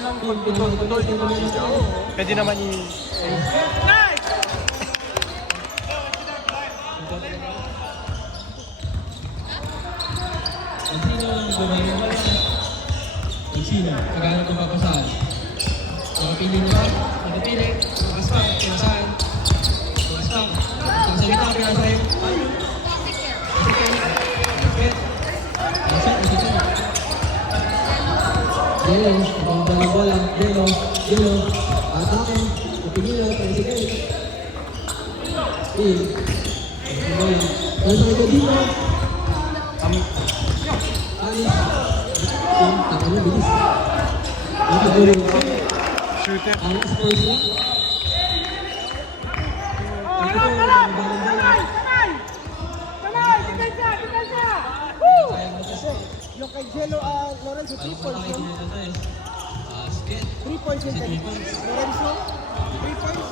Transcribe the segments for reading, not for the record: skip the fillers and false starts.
lang pag putol-putol dito. Pwede naman Sino ang gumawa ba? Sino? Kagano ito papasahan? Nakapili niyo ba? Nakapili. Nakaspak. Kinasahan. Nakaspak. Ang salita kaya sa'yo. Delo, ang dalang bola. Delo. Atake. Opinila. President. Nasa ito dito. Bilis. shooter. Alas person. Yung kay Jello, Lorenzo, 3 points yun. 3 points yun kay Lorenzo. 3 points.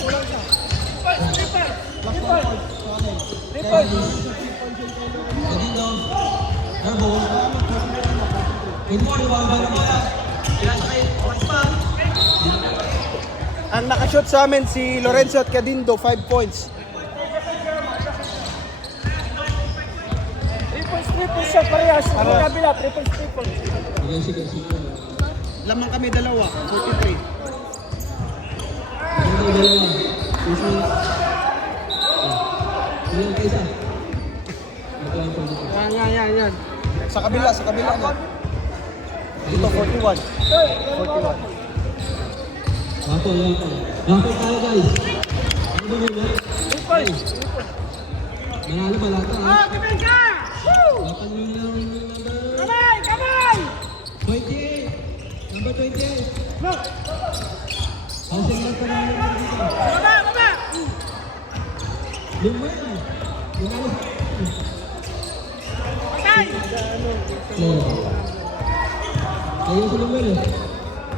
Kulang siya. 3 points. 3 points. Dito. Airball. Good morning, mga bola. Ang nakashoot sa amin si Lorenzo at Cadindo, 5 points. 3 points siya parehas. Ang kabila, 3 points. Sige. Lamang kami dalawa, 43. Dalawa. Ilang kaisa? Yan. Sa kabila na. Dito, 41. 41. Ako. Bakit tayo, guys? Ano ba yun? 3 points. Manalo malata, ha? Kamay ka! Dapat nyo lang number Kamay! 28. Number 28. No! Housing lang pa namin dito. Baba! Lumay. Manalo. Patay! Kaya sa Lumay, eh.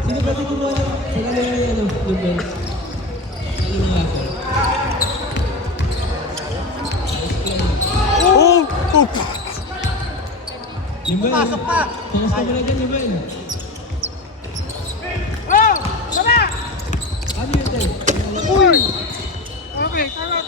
Sino ba ito kumuha ng pangalan niya, Lumay? Ano na ako? Lumay. Pasok pa! Pangas ka mo na dyan, Lumay. Oh! Baba! Ano yun, Tay? Uy! Okay, tama.